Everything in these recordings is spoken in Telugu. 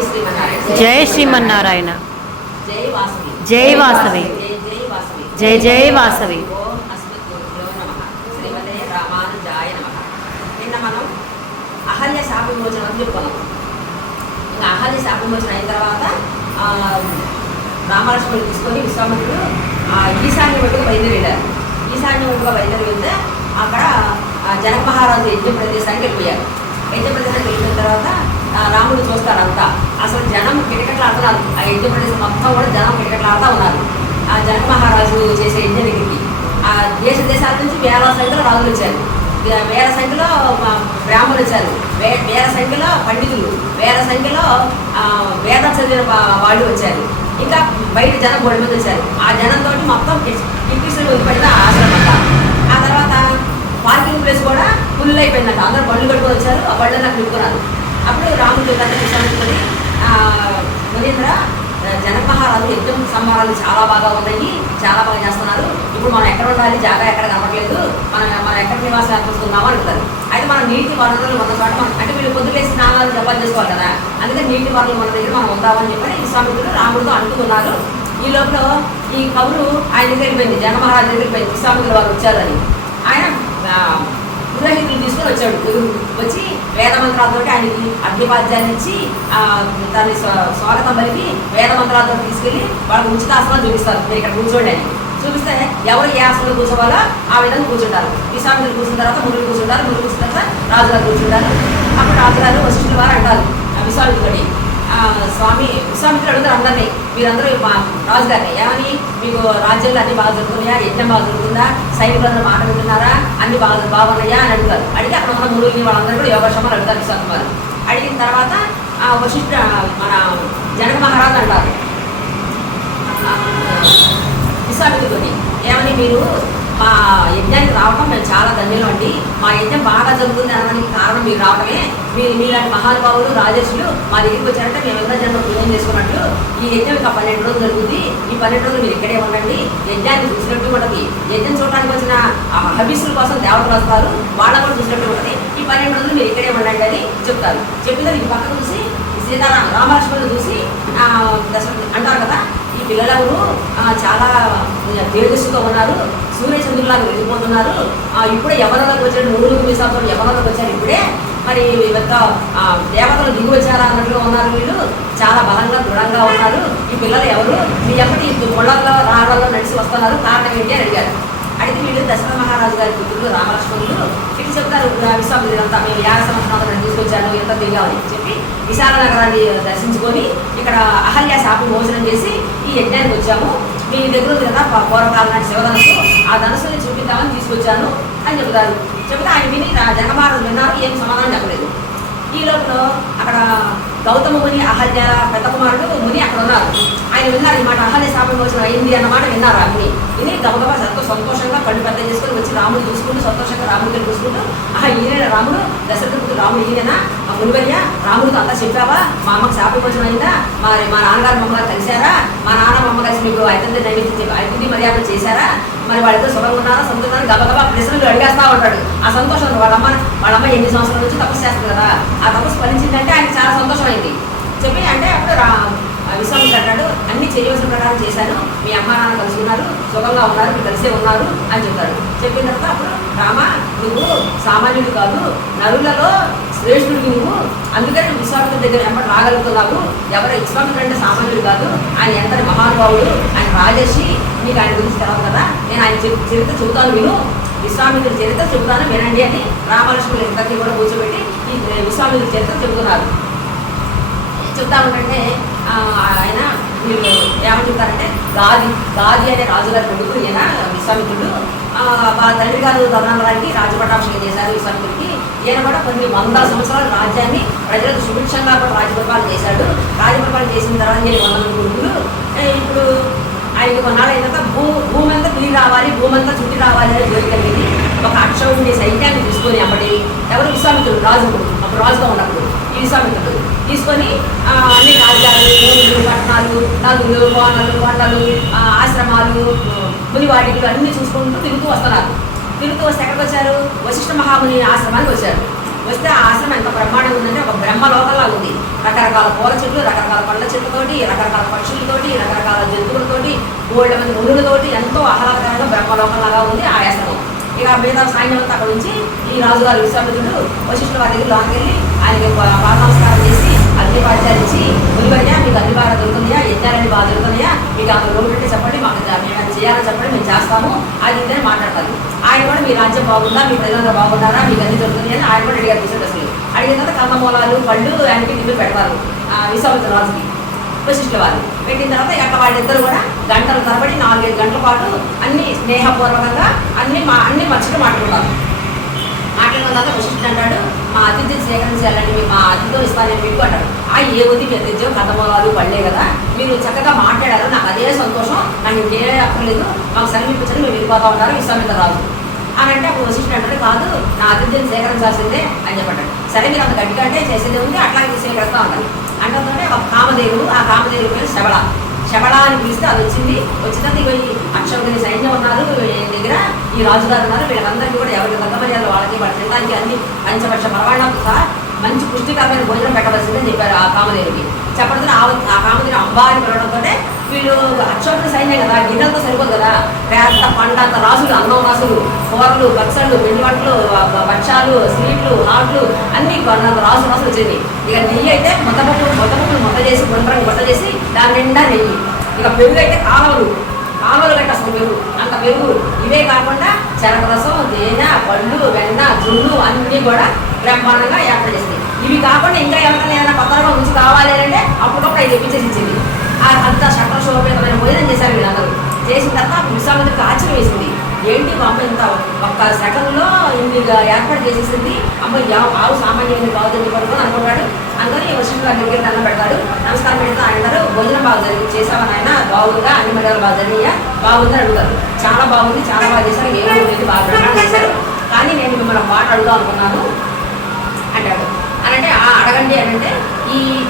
జై శ్రీమన్నారాయణ. జై వాసవి. జై. జై వాసవి. అహల్య శాప విమోచనం అని చెప్పుకున్నాం ఇంకా అహల్య శాప విమోచనం అయిన తర్వాత ఆ, రామలక్ష్మణుడు తీసుకొని విశ్వామిత్రుడు ఈశాన్య వైపుగా బయలుదేరారు. ఈశాన్య వైపుగా బయలుదేరి వెళ్తే అక్కడ జనక మహారాజు యజ్ఞ ప్రదేశానికి వెళ్ళిపోయారు. యజ్ఞ ప్రదేశానికి వెళ్ళిన తర్వాత రాముడు చూస్తాడు అంతా అసలు జనం కిటకట్లాడుతున్నారు ఆ యజ్ఞ మొత్తం కూడా జనం కిటకట్లాడుతూ ఉన్నారు. ఆ జనక మహారాజు చేసే యజ్ఞ దగ్గరికి ఆ దేశ దేశాల నుంచి వేల సంఖ్యలో రాజులు వచ్చారు. వేల సంఖ్యలో బ్రాహ్మణులు వచ్చారు. వే వేల సంఖ్యలో పండితులు వేల సంఖ్యలో వేద చదివిన వాళ్ళు వచ్చారు. ఇంకా బయట జనం బోడి మంది వచ్చారు. ఆ జనంతో మొత్తం కిటికీసులు పడిన ఆశ్రమం ఆ తర్వాత పార్కింగ్ ప్లేస్ కూడా ఫుల్ అయిపోయిందంట అందరూ బళ్ళు కట్టుకొని వచ్చారు. ఆ బళ్ళని నాకు నిలుపుకున్నారు. అప్పుడు రాముడు కథ విషయాన్ని మునీంద్ర జనపహారాలు మహారాజు యజ్ఞం సంహారాలు చాలా బాగా ఉన్నాయి. చాలా బాగా చేస్తున్నారు. ఇప్పుడు మనం ఎక్కడ ఉండాలి? జాగా ఎక్కడ కనపడలేదు మనం మనం ఎక్కడ నివాసం ఏర్పరుస్తున్నామో అంటారు అయితే మనం నీటి వనరులు ఉన్న చోట మనం అంటే వీళ్ళు పొద్దులే స్నానాలు జపాలు చేసుకోవాలి కదా. అందుకే నీటి వనరులు మన దగ్గర మనం ఉందామని చెప్పని విశ్వామిత్రుడు రాముడితో అంటున్నారు ఈ లోపల ఈ కవులు ఆయన దగ్గరికి పోయింది. జనమహారాజు దగ్గరికి పోయింది. విశ్వామిత్రుడు వారు వచ్చారని. ఆయన పురోహితులు తీసుకొని వచ్చాడు. వచ్చి వేద మంత్రాలతో ఆయనకి అగ్నిపాద్యాన్ని ఇచ్చి దాన్ని స్వాగతం పలికి వేద మంత్రాలతో తీసుకెళ్ళి వాళ్ళకి ఉచిత ఆసనాలు చూపిస్తారు. మీరు ఇక్కడ కూర్చోండి అని. చూపిస్తే ఎవరు ఏ ఆసనంలో కూర్చోవాలో ఆ విధంగా కూర్చుంటారు. విశ్వామిత్రులు కూర్చున్న తర్వాత మునులు కూర్చుంటారు. మునులు కూర్చున్న తర్వాత రాజుగారు కూర్చుంటారు. అప్పుడు రాజుగారు వశిష్ఠుల వారు అంటారు ఆ విశ్వామిత్రుడి స్వామి విశ్వామిత్రుడు అడుగుతారు అందరినీ మీరందరూ మా రాజుగారిని ఏమని? మీకు రాజ్యంలో అన్ని బాగా జరుగుతున్నాయా? యజ్ఞం బాగా జరుగుతుందా? సైనికులందరూ మాట వింటున్నారా? అన్ని బాగా బాగున్నాయా? అని అడుగుతారు. అడిగి అక్కడ ఉన్న మురుగిని వాళ్ళందరూ కూడా యోగక్షమాలు అడుగుతారు విశ్వామి వారు అడిగిన తర్వాత ఆ వశిష్ఠ మన జనక మహారాజు అంటారు. ఆ, విశ్వామిత్రుడిని ఏమని మీరు మా యజ్ఞానికి రావడం మేము చాలా ధన్యులు అండి. మా యజ్ఞం బాగా జరుగుతుంది అనడానికి కారణం మీరు రావడమే మీరు మీలాంటి మహానుభావులు రాజేషులు మా దగ్గరికి వచ్చారంటే మేము ఎంత జన్మ పుణ్యం చేసుకున్నట్లు ఈ యజ్ఞం ఇంకా పన్నెండు రోజులు జరుగుతుంది. ఈ పన్నెండు రోజులు మీరు ఇక్కడే ఉండండి. యజ్ఞాన్ని చూసినట్టు ఉంటుంది. యజ్ఞం చూడడానికి వచ్చిన ఆ హబీసుల కోసం దేవతలు వస్తారు. వాళ్ళ కూడా చూసినట్టు ఉంటుంది. ఈ పన్నెండు రోజులు మీరు ఇక్కడే ఉండండి అని చెప్తారు. చెప్పిన ఈ పక్క చూసి సీతారామ రామలక్ష్మణులు చూసి దశ అంటారు కదా ఈ పిల్లలెవరు చాలా తేజస్సుతో ఉన్నారు. సూర్యచంద్రులాగా వెళ్ళిపోతున్నారు. ఇప్పుడే యవనంలోకి వచ్చాడు మూడు మీసాలతో యవనంలోకి వచ్చారు ఇప్పుడే. మరి యొక్క దేవతలు దిగి వచ్చారా అన్నట్లుగా ఉన్నారు వీళ్ళు. చాలా బలంగా దృఢంగా ఉన్నారు. ఈ పిల్లలు ఎవరు? మీ ఎప్పటి ముళ్ళల్లో రాళ్ళలో నడిచి వస్తున్నారు. కారణం ఏంటి అని అడిగారు. అడిగితే వీళ్ళు దశరథ మహారాజు గారి పుత్రులు రామలక్ష్మణులు. ఇటు చెప్తారు విశ్వామిత్రుడు అంతా మేము యాభై సంవత్సరాలు తీసుకొచ్చాను ఎంత దిగామని చెప్పి విశాల నగరాన్ని దర్శించుకొని ఇక్కడ అహల్య శాపం భోజనం చేసి ఈ యజ్ఞానికి వచ్చాము. మీ దగ్గర ఉంది కదా ప- పూర్వకాలం నాటి శివధనస్సు ఆ ధనస్సుని చూపిద్దామని తీసుకొచ్చాను అని చెప్తారు చెబితే ఆయన విని రా- జనమహారాజు విన్నారు ఏం సమాధానం చెప్పలేదు. ఈ లోపల అక్కడ గౌతమ ముని అహల్య పెద్ద కుమారుడు ముని అక్కడ ఉన్నారు. ఆయన విన్నారు ఈ మాట అహల్య శాపం వచ్చిన అయింది అన్నమాట విన్నారు? అగ్ని విని గబగబా ఎంతో సంతోషంగా కళ్ళు పెద్ద చేసుకుని వచ్చి రాముడు చూసుకుంటూ సంతోషంగా రాముడికి చూసుకుంటూ ఆహా ఈయన రాముడు దశరథుడు రాముడు ఈయననా? మా మునివయ్య రాముడితో అంతా చెప్పావా? మా అమ్మకి శాపం వచ్చిన అయిందా? మరి మా నాన్నగారు మమ్మల్ని కలిశారా? మా నాన్న మమ్మల్ని అమ్మ నైవేద్యం మర్యాద చేశారా? మరి వాళ్ళతో సుఖంగా ఉన్నారా? సంతోషంగా గబగబా ప్రశ్నలు అడిగేస్తా ఉంటాడు. ఆ సంతోషం వాళ్ళ అమ్మ వాళ్ళ అమ్మ ఎన్ని సంవత్సరాల నుంచి తపస్సు చేస్తుంది కదా? ఆ తపస్సు ఫలించిందంటే ఆయనకు చాలా సంతోషం అయింది చెప్పి అంటే అప్పుడు విశ్వాసం విశ్వామిత్రుడు అన్ని చేయవలసిన ప్రకారం చేశాను. మీ అమ్మ నాన్న కలిసి ఉన్నారు సుఖంగా ఉన్నారు. మీరు కలిసే ఉన్నారు అని చెప్తాడు చెప్పిన తర్వాత అప్పుడు రామ నువ్వు సామాన్యుడు కాదు. నరులలో శ్రేష్ఠుడు నువ్వు. అందుకని విశ్వామిత్రుడి దగ్గర ఎంపటి రాగలుగుతున్నావు? ఎవరు విశ్వామిత్రుడు అంటే సామాన్యుడు కాదు. ఆయన ఎంతటి మహానుభావుడు? ఆయన రాజర్షి. నీకు ఆయన గురించి తెలవదు కదా. నేను ఆయన చరిత్ర చెబుతాను విను. విశ్వామిత్రుడి చరిత్ర చెబుతాను వినండి అని రామలక్ష్మణులు ఇద్దరిని కూడా కూర్చోబెట్టి ఈ విశ్వామిత్రుడి చరిత్ర చెబుతున్నారు. చెప్తా ఉంటే ఆయన వీళ్ళు ఏమని చెప్తారంటే గాది గాది అనే రాజుగారి కొడుకు ఈయన విశ్వామిత్రుడు. వాళ్ళ తండ్రి గారు ధర్మరానికి రాజపటాభిషేకం చేశారు విశ్వామిత్రుడికి. ఈయన కూడా కొన్ని వందల సంవత్సరాల రాజ్యాన్ని ప్రజలకు సుభిక్షంగా కూడా రాజపరిపాలన చేశాడు. రాజపరిపాలన చేసిన తర్వాత ఈయన వంద మంది కొడుకులు ఇప్పుడు ఆయనకి కొన్నాళ్ళు అయిన తర్వాత భూ భూమి అంతా తిరిగి రావాలి భూమి అంతా చుట్టి రావాలి అని జరిగింది ఒక అక్షౌహిణి సైన్యాన్ని తీసుకొని అప్పటి ఎవరు విశ్వామిత్రుడు? రాజు అప్పుడు రాజుగా ఉన్నప్పుడు. వీసా విశ్వామిత్రుడు తీసుకొని అన్ని రాజ్యాలు ఊళ్ళు పట్టణాలు నదులు కోనలు కొండలు ఆశ్రమాలు ఆశ్రమాలు మునివాటికలు అన్ని చూసుకుంటూ తిరుగుతూ వస్తున్నారు. తిరుగుతూ వస్తే ఎక్కడికి వచ్చారు? వశిష్ఠ మహాముని ఆశ్రమానికి వచ్చారు. వస్తే ఆ ఆశ్రమం ఎంత బ్రహ్మాండంగా ఉందంటే ఒక బ్రహ్మ లోకంలా ఉంది. రకరకాల పూల చెట్లు రకరకాల పండ్ల చెట్లతోటి రకరకాల పక్షులతోటి రకరకాల జంతువులతోటి కోళ్ళ మంది మునులతోటి ఎంతో ఆహ్లాదకరంగా బ్రహ్మలోకంలాగా ఉంది ఆ ఆశ్రమం. ఇక మిగతా సాయంత్రం అక్కడ నుంచి ఈ రాజుగారు విశ్వామిత్రుడు వశిష్ఠుల వారి దగ్గర లోనికి వెళ్ళి ఆయనకి పాదనమస్కారం చేసి అగ్ని పాఠ్యాలు ఇచ్చి మీకు అన్ని బాగా దొరుకుతున్నాయా? ఎత్తారని బాగా దొరుకుతున్నాయా? మీకు అందులో రోడ్లు పెట్టి చెప్పండి మాకు మేము చేయాలని చెప్పండి మేము చేస్తాము. ఆయన ఇద్దరు మాట్లాడతారు. ఆయన కూడా మీ రాజ్యం బాగుందా? మీ ప్రజలందరూ బాగున్నారా? మీకు అన్ని దొరుకుతుంది అని ఆయన కూడా అడిగారు విషయం అసలు అడిగిన తర్వాత కందమూలాలు పళ్ళు ఆయనకి టిఫిన్ పెడతారు. ఆ, విశ్వామిత్ర రాజుకి వశిష్ఠుల వారు. పెట్టిన తర్వాత ఇక వాళ్ళిద్దరు కూడా గంటల తరబడి నాలుగైదు గంటల పాటు అన్ని స్నేహపూర్వకంగా అన్ని మా అన్ని మర్చిగా మాట్లాడతారు మాట్లాడిన తర్వాత వశిష్ఠుడు అంటాడు మా అతిథిని సేకరించాలండి మేము మా అతిథితో ఇస్తానని మీకు అంటాడు. ఆ ఏ ఉంది మీ అతిథ్యం కథమూలాలు పడలే కదా. మీరు చక్కగా మాట్లాడారు నాకు అదే సంతోషం. నాకు ఇంకే అక్కర్లేదు. మాకు సమీపించడం మీరు వెళ్ళిపోతా ఉన్నారు విశ్వామిత్ర రాజు అని అంటే అప్పుడు వశిష్ఠుడు అంటాడు కాదు నా అతిథిని సేకరించాల్సిందే అని చెప్పంటాడు. సరే మీరు అంత గట్టిగా అంటే చేసేదే ఉంది అట్లాగే సేకరిస్తా ఉంటారు. అంటే ఒక కామదేవుడు ఆ కామదేవుడు పేరు శబళ. శబళ అని పిలిస్తే అది వచ్చింది. వచ్చిన ఇవి ఇగో సైన్యం ఉన్నారు ఈ దగ్గర ఈ రాజుగారు ఉన్నారు. వీళ్ళందరికీ కూడా ఎవరికి తగ్గ మర్యాదలు వాళ్ళకి వాళ్ళ తినడానికి అన్ని పంచపక్ష పరవాణాలతో సహా మంచి పుష్టికరమైన భోజనం పెట్టవలసిందని చెప్పారు ఆ కామదేవికి చెప్పడంతో ఆ ఆ కామదేవి అంబారి అని పిలవడంతో వీళ్ళు అక్షోభ్ర సైన్యం కదా గిన్నెలతో సరిపోదు కదా. పేద పంట అంత రాసులు అన్నం రాసులు కూరలు పచ్చళ్ళు పిండి వంటలు భక్ష్యాలు స్వీట్లు హాట్లు అన్ని కొన్నంత రాసు రాసులు వచ్చేది ఇక నెయ్యి అయితే మొత్తపప్పు మొత్తపప్పులు మొత్త చేసి గుండ్రంగా మొత్త చేసి దాని నిండా నెయ్యి. ఇక పెరుగు అయితే కావాలి కాలువలు కట్ట అసలు పెరుగు అంత పెరుగు. ఇవే కాకుండా చెరకరసం తేనె పళ్ళు వెన్న జున్ను అన్నీ కూడా బ్రహ్మాండంగా ఏర్పాటు చేసింది. ఇవి కాకుండా ఇంకా ఎవరైనా ఏదైనా పత్రంగా ఉంచి కావాలి అంటే అప్పుడప్పుడు అవి తెప్పించేసి ఇచ్చింది. ఆ అంత శక్ర శోభితమైన భోజనం చేశారు వీళ్ళందరూ. చేసిన తర్వాత విశ్వామిత్రికి ఆశ్చర్యం వేసింది. ఏంటి మా అమ్మ ఇంత ఒక్క సెకండ్లో ఇన్ని ఏర్పాటు చేసేసింది? అమ్మ ఆవు సామాన్యమైన బాగుంది పడుకొని అనుకుంటాడు వచ్చిన అందరికీ దండం పెడతాడు నమస్కారం పెడతా అంటారు భోజనం బాగా జరిగి చేసామని ఆయన బాగుందా? అన్ని మర్యాదలు బాగా జరిగాయా బాగుందని అడుగుతారు. చాలా బాగుంది చాలా బాగా చేశారు. ఏ ఊరు బాగా బ్రహ్మాండం చేశారు. కానీ నేను మిమ్మల్ని మాట అడుగుదాం అనుకున్నాను. అంటాడు. అని అంటే "ఆ, అడగండి అని అంటే ఈ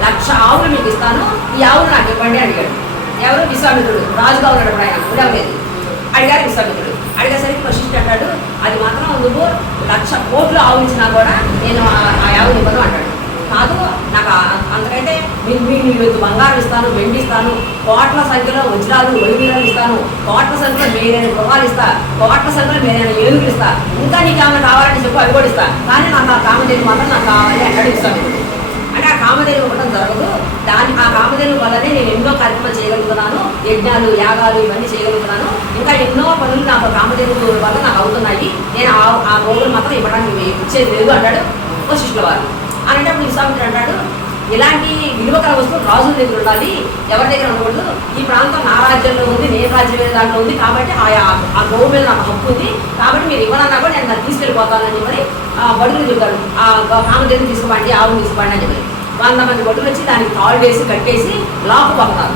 లక్ష ఆవులు మీకు ఇస్తాను. ఈ ఆవులు నాకు ఇవ్వండి అడిగాడు. ఎవరు? విశ్వామిత్రుడు. రాజుగా ఉన్నాడు ఆయన ఉండలేదు అడిగారు విశ్వామిత్రుడు. అడిగేసరికి వశిష్ఠుడు అంటాడు అది మాత్రం నువ్వు లక్ష కోట్లు ఆవులు ఇచ్చినా కూడా నేను ఆ- ఆ ఇవ్వను అంటాడు. కాదు. నాకు ఆ- అంతకైతే మీరు మీకు మీకు బంగారం ఇస్తాను వెండి ఇస్తాను కోట్ల సంఖ్యలో వజ్రాలు ఒలివీరాలు ఇస్తాను కోట్ల సంఖ్యలో నేను గృహాలు ఇస్తా కోట్ల సంఖ్యలో మేలైన ఏనుగులు ఇస్తా. ఇంకా నీకు ఆమె కావాలని చెప్పి అవి కూడా ఇస్తా. కానీ నాకు ఆ కామదేవి మాత్రం నాకు కావాలి అంటాడు అంటే ఆ కామధేను ఇవ్వడం జరగదు. దాని ఆ కామధేను వల్లనే నేను ఎన్నో కార్యక్రమాలు చేయగలుగుతున్నాను. యజ్ఞాలు యాగాలు ఇవన్నీ చేయగలుగుతున్నాను. ఇంకా ఎన్నో పనులు నాకు కామధేను వల్ల నాకు అవుతున్నాయి. నేను ఆ ఆ గోగులు మాత్రం ఇవ్వడానికి ఇచ్చేది లేదు అంటాడు. వశిష్ఠుల వారు. అని అంటే అంటాడు ఇలాంటి విలువకర వస్తువు రాజుల దగ్గర ఉండాలి. ఎవరి దగ్గర ఉండకూడదు. ఈ ప్రాంతం నా రాజ్యంలో ఉంది నేను రాజ్యమే దాంట్లో ఉంది కాబట్టి ఆ ఆ గోవు మీద నాకు హక్కు ఉంది. కాబట్టి మీరు ఇవ్వనన్నా కూడా నేను దాన్ని తీసుకెళ్ళిపోతానని చెప్పి ఆ బడులు చెబుతాడు ఆ కామదేవిని తీసుకోండి ఆవును తీసుకోండి అని చెప్పి. వంద మంది బడులు వచ్చి దానికి తాళ్ళు వేసి కట్టేసి లాక్కుపోతున్నారు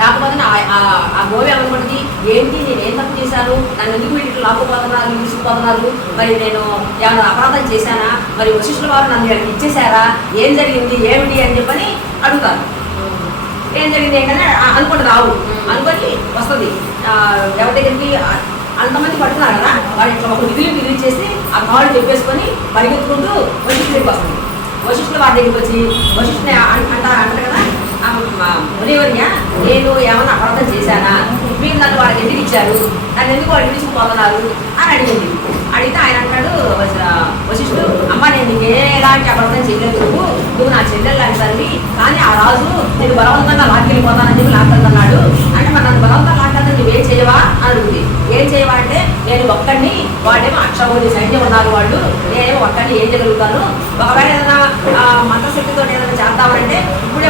లేకపోతే ఆ- గోవి అనుకుంటుంది ఏంటి? నేను ఏం తప్పు చేశాను? నన్ను ఎందుకు వీటికి లాక్కుపోతున్నారు? తీసుకుపోతున్నారు? మరి నేను ఏమైనా అపరాధం చేశానా? మరి వశిష్ఠుల వారు నన్ను ఇచ్చేశారా? ఏం జరిగింది? ఏమిటి అని చెప్పని అడుగుతారు. ఏం జరిగింది ఏంటంటే ఆ- అనుకుంటుంది ఆవు అనుకొని వస్తుంది. ఎవరి దగ్గరికి అంతమంది పడుతున్నారు కదా వాడు ఇట్లా ఒక విధులు రిలీజ్ చేసి ఆ కాళ్ళు చెప్పేసుకొని పరిగెత్తుకుంటూ వశిష్ఠుల దగ్గరికి వస్తుంది. వశిష్ఠుల వారి దగ్గరికి వచ్చి వశిష్ఠుని అం- అంటారు అంటారు కదా మునివర్య నేను ఏమన్నా అపరాధం చేశానా? మీరు నన్ను వాళ్ళకి ఎందుకు ఇచ్చారు. నన్ను ఎందుకు వాళ్ళు తీసుకుపోతున్నారు? అని అడిగింది. అడిగితే ఆయన అంటాడు వశిష్ఠుడు అమ్మ నేను నీకు ఎలాంటి అపరాధం చేయలేదు. నువ్వు నువ్వు నా చెల్లెలు లాంటి కానీ ఆ రాజు నేను బలవంతంగా లాక్కెళ్ళిపోతానని చెప్పి లాక్కెళ్తున్నాడు. అంటే మరి నన్ను బలవంతంగా లాక్కెళ్తే నువ్వేం చేయవా? అని అడుగుతుంది. ఏం చేయవా అంటే నేను ఒక్కడిని వాడేమో అక్షబోధి సైన్యం ఉన్నారు వాళ్ళు. నేనేమో ఒక్కడిని ఏం చేయగలుగుతాను ఒకవేళ ఏదైనా ఆ, మంత్రశక్తితో ఏదైనా చేద్దామంటే ఇప్పుడే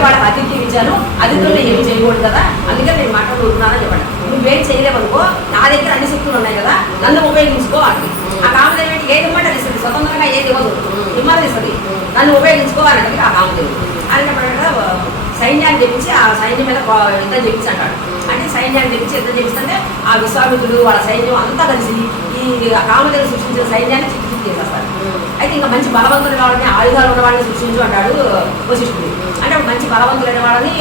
వాళ్ళకి అది ఇచ్చాను ఏం చేయకూడదు కదా? అందుకే నేను మాట్లాడుతున్నానని చెప్పండి నువ్వేం చేయలేవనుకో నా దగ్గర అన్ని శక్తులు ఉన్నాయి కదా నన్ను ఉపయోగించుకో ఆ కామదేవి ఏంటి? ఏది ఇమ్మంటే అది ఇస్తుంది స్వతంత్రంగా ఏది ఇవ్వదు ఇమ్మని ఇస్తుంది. నన్ను ఉపయోగించుకో ఆ కామదేవి అనేటప్పుడు సైన్యాన్ని తెప్పించి ఆ సైన్యం మీద యుద్ధం చేపించి అంటాడు. అంటే సైన్యాన్ని తెప్పించి యుద్ధం చెప్పిస్తే ఆ విశ్వామిత్రుడు వాళ్ళ సైన్యం అంతా కలిసి ఈ కామదేవి సృష్టించిన సైన్యాన్ని చిత్తు చేసేస్తారు. అయితే ఇంకా మంచి బలవంతులు వాళ్ళని ఆయుధాలు ఉన్న వాళ్ళని సృష్టించు అంటాడు వశిష్ఠుడు. అంటే అప్పుడు మంచి బలవంతులైన వాళ్ళని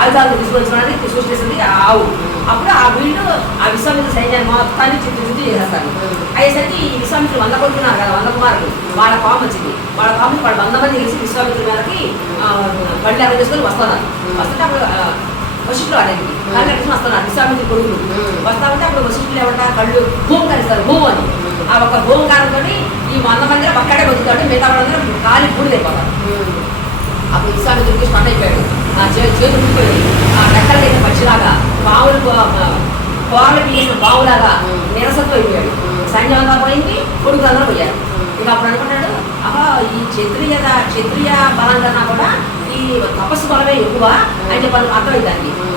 ఆయుధాలు తీసుకొచ్చిన సృష్టిస్తుంది ఆవు. అప్పుడు ఆ వీళ్ళు ఆ విశ్వామిత్ర సైన్యాన్ని మొత్తాన్ని చిత్తు చిత్తు చేసేస్తారు. అయ్యేసరికి ఈ విశ్వామిత్రులు వంద కొడుతున్నారు కదా వంద కుమారులు. వాళ్ళ పాము వచ్చింది. వాళ్ళ పాము వాళ్ళు వంద మంది కలిసి విశ్వామిత్రుల మీదకి బండి అక్కడ చేసుకొని వస్తున్నారు. వస్తుంటే అప్పుడు వశిష్ఠులు అనేది కళ్ళు కట్టుకుని వస్తున్నారు. విశ్వామిత్రి కొడుకులు. వస్తా ఉంటే అప్పుడు వశిష్ఠులు ఏమంటారు? కళ్ళు భూమి కలుస్తారు భూమి అని. ఆ ఒక్క భూమికారంతో ఈ వంద మందిలో ఒక్కడే బతుకుతాడు. మిగతా వాళ్ళందరూ కాలి పూడి అప్పుడు అప్పుడు దొరికి స్టార్ట్ అయిపోయాడు. నా చే- చేతులు ఉండిపోయి ఆ రెక్కల దగ్గర పచ్చిలాగా బావులు కోరలు పీసిన బావులాగా నిరసత్వం అయిపోయాడు. సైన్యం పోయింది కొడుకులందరూ పోయారు. ఇక అప్పుడు అనుకున్నాడు ఆహా ఈ క్షత్రియ క్షత్రియ బలం కన్నా కూడా తపస్సు బలమే ఎక్కువ అని చెప్పి వాళ్ళకి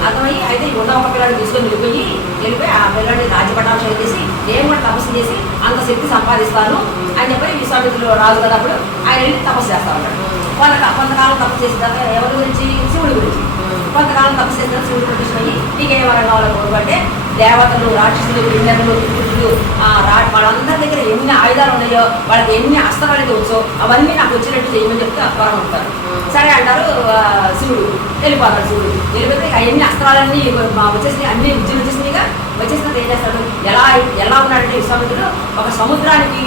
అర్థమయ్యి అయితే ఉన్న ఒక పిల్లాడిని తీసుకొని వెళ్ళిపోయి వెళ్ళిపోయి ఆ పిల్లాడిని రాజ్యపటాభిషేకం చేసి నేను కూడా తపస్సు చేసి అంత శక్తి సంపాదిస్తాను అని చెప్పి విశ్వామిత్రులు రాజు కదా అప్పుడు ఆయన వెళ్ళి తపస్సు చేస్తా ఉన్నాడు. వాళ్ళ కొంతకాలం తపస్సు చేసిన తర్వాత ఎవరి గురించి? శివుడి గురించి. కొంతకాలం తపస్సు చేసిన తర్వాత శివుడు ప్రతిష్టమయ్యి నీకేమైనా ఏ కోరుకుంటే దేవతలు రాక్షసులు పిల్లలు పురుషులు రా వాళ్ళందరి దగ్గర ఎన్ని ఆయుధాలు ఉన్నాయో వాళ్ళకి ఎన్ని అస్త్రాలు అయితే వచ్చో అవన్నీ నాకు వచ్చినట్టు చేయమని చెప్తే అప్పారం ఉంటారు సరే అంటారు శివుడు వెళ్ళిపోతాడు శివుడు. వెళ్ళిపోతే ఇక ఎన్ని అస్త్రాలన్నీ మా వచ్చేసి అన్ని విద్యలు వచ్చేసినాయిగా వచ్చేసినాక ఏం చేస్తాడు? ఎలా ఎలా ఉన్నాడంటే విశ్వామిత్రుడు ఒక సముద్రానికి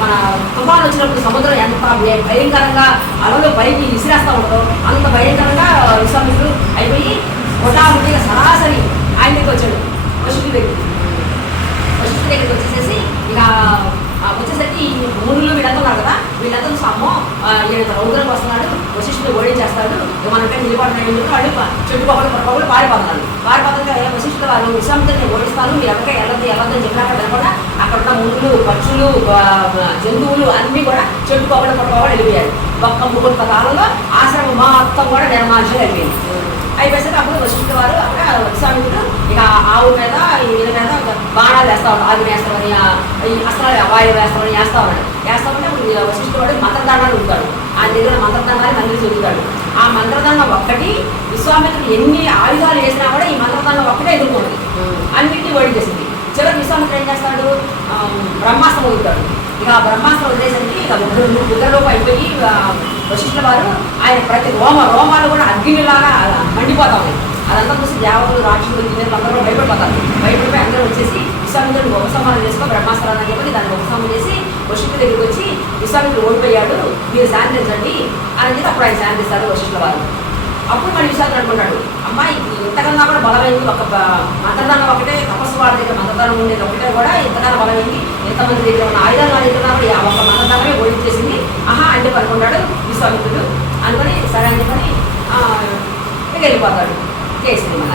మన తుఫాన్ వచ్చినప్పుడు సముద్రం ఎంత భయంకరంగా అలలు పైకి విసిరేస్తా ఉంటారో అంత భయంకరంగా విశ్వామిత్రుడు అయిపోయి హుటాహుటిగా సరాసరి ఆయన దగ్గరికి వచ్చాడు. వశిష్ఠుడి దగ్గరికి. వశిష్ఠుడి దగ్గరికి వచ్చేసేసి ఇక వచ్చేసరికి ఈ మునులు కదా వీళ్ళందరూ సమ్మో అమ్మో ఈయన వస్తున్నాడు వశిష్ఠుడు ఓడించేస్తాడు ఇక నిలబడినాడు అని వాళ్ళు చుట్టుపక్కల పక్కలు పారిపోతున్నారు. పారిపోతుంటే వశిష్ఠుడు వాళ్ళు విశ్రాంతిని ఓడిస్తాను మీరు ఎవరికై వెళ్ళద్దు వెళ్ళద్దు అని వెళ్ళకుండా అక్కడ ఉన్న మునులు పక్షులు జంతువులు అన్నీ కూడా చుట్టుపక్కల పక్కలు వెళ్ళిపోయారు. ఒక్క ముగ్గురు కాలంలో ఆశ్రమం మొత్తం కూడా నిర్మానుషం అయిపోయింది. అయిపోయేసరికి అప్పుడు వశిష్ఠ వారు అక్కడ విశ్వామిత్రుడు ఇక ఆవు మీద ఈ వీళ్ళ మీద బాణాలు వేస్తా ఉన్నాడు ఆగ్ని వేస్తామని ఆ, ఈ అస్త్రాలు వాయువు వేస్తామని వేస్తా ఉన్నాడు వేస్తా ఉంటే అప్పుడు ఈ వశిష్ఠ వాడు మంత్రదండాలు ఉంటాడు ఆయన దగ్గర మంత్రదండాలు మందిరి చదువుతాడు. ఆ మంత్రదండం ఒక్కటి విశ్వామిత్రుడు ఎన్ని ఆయుధాలు వేసినా కూడా ఈ మంత్రదండం ఒక్కటే ఎదుర్కొంది అన్నింటినీ ఓడించేసింది చివరికి విశ్వామిత్రుడు ఏం చేస్తాడు? ఆ, బ్రహ్మాస్త్రం వదులుతాడు. ఇక బ్రహ్మాస్త్రం వదిలేసరికి ఇక ముగ్గురు ముగ్గురులోకి అయిపోయి వశిష్ఠుల వారు ఆయన ప్రతి రోమ రోమాలు కూడా అగ్నిలాగా మండిపోతా ఉన్నాయి. అదంతా చూసి దేవతలు రాక్షసులు గిన్నెలు అందరూ భయపడిపోతారు. భయపడిపోయి అందరూ వచ్చేసి విశ్వామిత్రుడు ఉపసంహారం చేసుకో బ్రహ్మాస్త్రాన్ని అని చెప్పి దాన్ని ఉపసంహారం చేసి వశిష్ఠుల దగ్గరికి వచ్చి విశ్వామిత్రుడు ఓడిపోయాడు మీరు శాంతించండి అని చెప్పి అప్పుడు ఆయన శాంతిస్తారు వశిష్ఠుల వారు. అప్పుడు మన విషయాలు అనుకున్నాడు అమ్మాయి ఇంతకన్నా కూడా బలమైంది ఒక బ- మంత్రదానం ఒకటే తపస్సు వాళ్ళ దగ్గర మంత్రదానం ఉండేది ఒకటే కూడా ఇంతకన్నా బలమైంది. ఎంతమంది దగ్గర ఉన్న ఆయుధాలు నా దగ్గర కూడా ఆ ఒక్క మంత్రదానమే ఓడించేసింది ఆహా అంటే చెప్పి అనుకున్నాడు విశ్వామిత్రుడు. అనుకొని సరే అని చెప్పని వెళ్ళిపోతాడు. కేసు మన